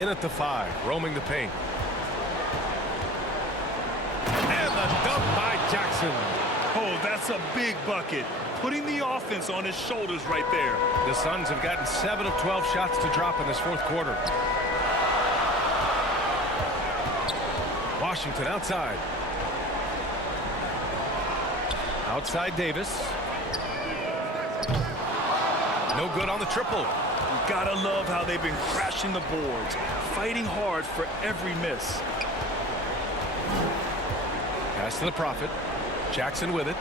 In at the 5, roaming the paint. And the dunk by Jackson. Oh, that's a big bucket. Putting the offense on his shoulders right there. The Suns have gotten 7 of 12 shots to drop in this fourth quarter. Washington outside. Outside Davis. No good on the triple. You gotta love how they've been crashing the boards, fighting hard for every miss. Pass to the Prophet. Jackson with it.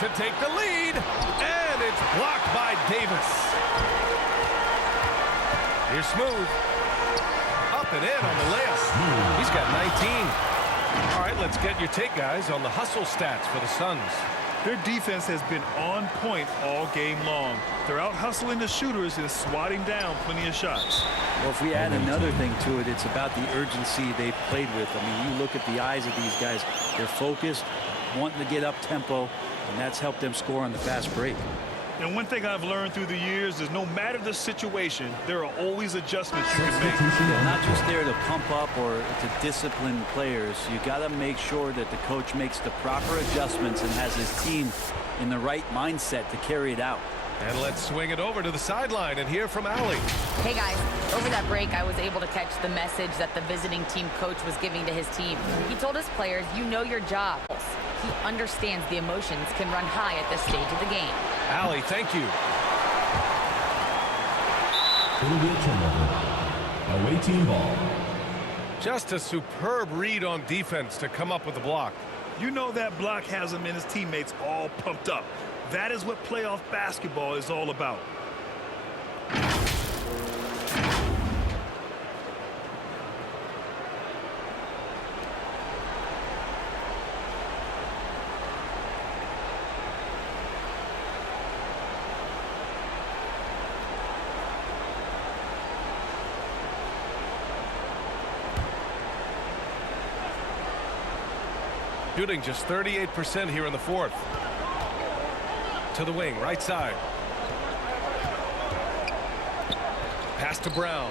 To take the lead, and it's blocked by Davis. Here's Smooth. Up and in on the layup. He's got 19. All right, let's get your take, guys, on the hustle stats for the Suns. Their defense has been on point all game long. They're out hustling the shooters and swatting down plenty of shots. Well, if we add another thing to it, it's about the urgency they've played with. I mean, you look at the eyes of these guys. They're focused, wanting to get up tempo, and that's helped them score on the fast break. And one thing I've learned through the years is no matter the situation, there are always adjustments you can make. They're not just there to pump up or to discipline players. You got to make sure that the coach makes the proper adjustments and has his team in the right mindset to carry it out. And let's swing it over to the sideline and hear from Allie. Hey guys, over that break I was able to catch the message that the visiting team coach was giving to his team. He told his players, you know your job. He understands the emotions can run high at this stage of the game. Allie, thank you. It'll be a turnover. Away team ball. Just a superb read on defense to come up with the block. You know that block has him and his teammates all pumped up. That is what playoff basketball is all about. Shooting just 38% here in the fourth. To the wing, right side. Pass to Brown.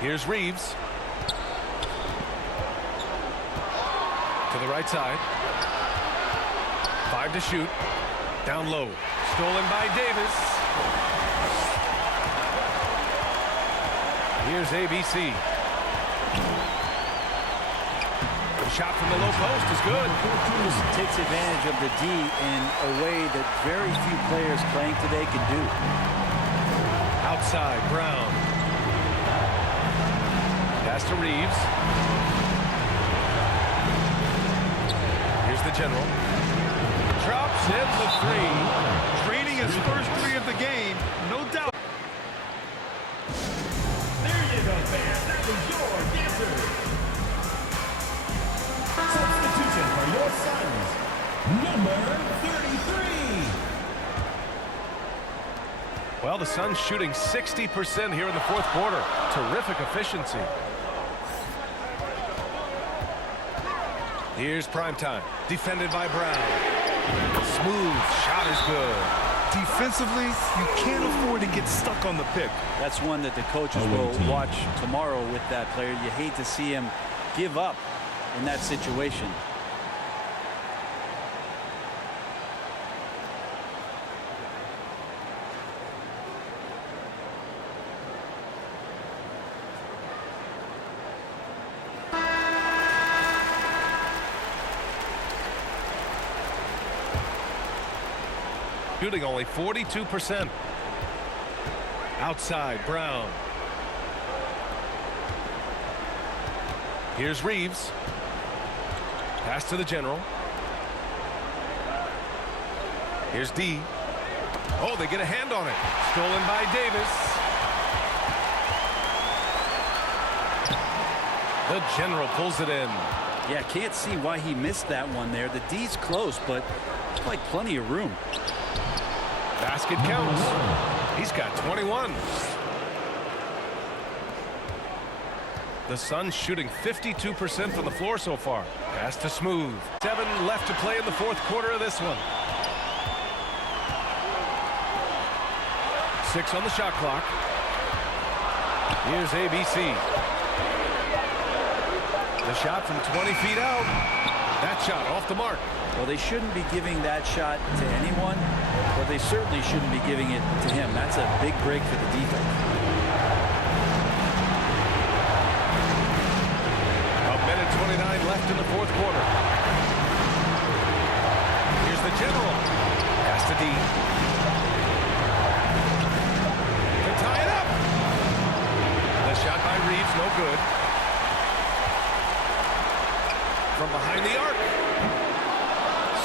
Here's Reeves. To the right side. 5 to shoot. Down low. Stolen by Davis. Here's ABC. Shot from the low post is good. This takes advantage of the D in a way that very few players playing today can do. Outside, Brown. Pass to Reeves. Here's the general. Drops in the 3. Draining his first 3 of the game, no doubt. There you go, fans. That was your answer. Substitution for your Suns, number 33. Well, the Suns shooting 60% here in the fourth quarter. Terrific efficiency. Here's primetime. Defended by Brown. Smooth shot is good. Defensively, you can't afford to get stuck on the pick. That's one that the coaches will watch tomorrow with that player. You hate to see him give up in that situation. Shooting only 42%. Outside, Brown. Here's Reeves. Pass to the general. Here's D. Oh, they get a hand on it. Stolen by Davis. The general pulls it in. Yeah, can't see why he missed that one there. The D's close, but it's like plenty of room. Basket counts. He's got 21. The Suns shooting 52% from the floor so far. Pass to Smooth. 7 left to play in the fourth quarter of this one. 6 on the shot clock. Here's ABC. The shot from 20 feet out. That shot off the mark. Well, they shouldn't be giving that shot to anyone, but they certainly shouldn't be giving it to him. That's a big break for the defense. A minute 29 left in the fourth quarter. Here's the general. Pass to D. To tie it up. The shot by Reeves, no good. From behind the arc.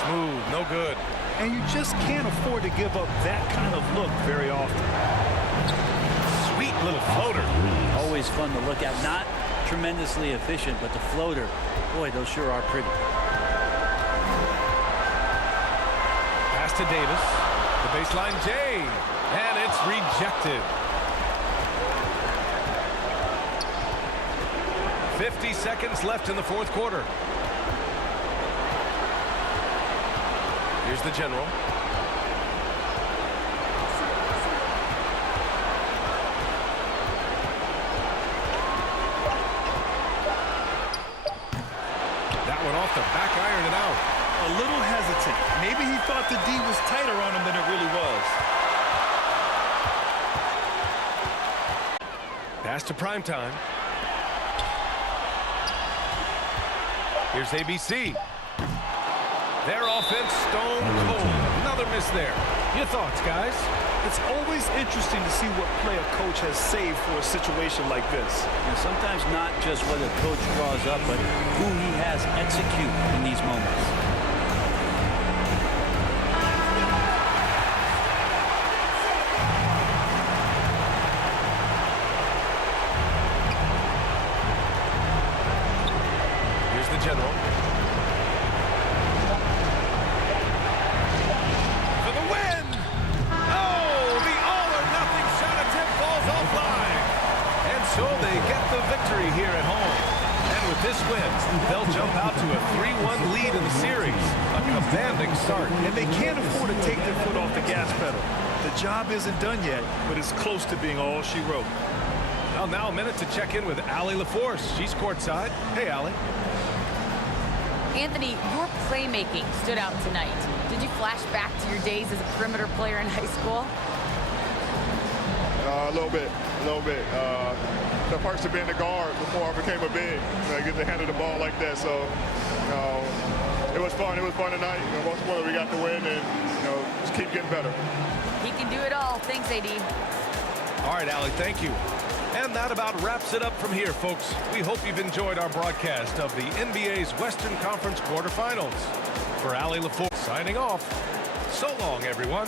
Smooth, no good. And you just can't afford to give up that kind of look very often. Sweet little floater. Always fun to look at. Not tremendously efficient, but the floater, boy, those sure are pretty. Pass to Davis. The baseline J. And it's rejected. 50 seconds left in the fourth quarter. Here's the general. That one off the back iron and out. A little hesitant. Maybe he thought the D was tighter on him than it really was. Pass to primetime. Here's ABC. Their offense stone cold. Another miss there. Your thoughts, guys? It's always interesting to see what play a coach has saved for a situation like this. And sometimes not just what a coach draws up, but who he has execute in these moments. Here's the general. So they get the victory here at home. And with this win, they'll jump out to a 3-1 lead in the series. A commanding start. And they can't afford to take their foot off the gas pedal. The job isn't done yet, but it's close to being all she wrote. Well, now a minute to check in with Allie LaForce. She's courtside. Hey, Allie. Anthony, your playmaking stood out tonight. Did you flash back to your days as a perimeter player in high school? A little bit. The perks of being a guard before I became a big. I get to handle the ball like that. So, it was fun. It was fun tonight. Most importantly, we got the win, and just keep getting better. He can do it all. Thanks, AD. All right, Allie, thank you. And that about wraps it up from here, folks. We hope you've enjoyed our broadcast of the NBA's Western Conference quarterfinals. For Allie LaForce signing off. So long, everyone.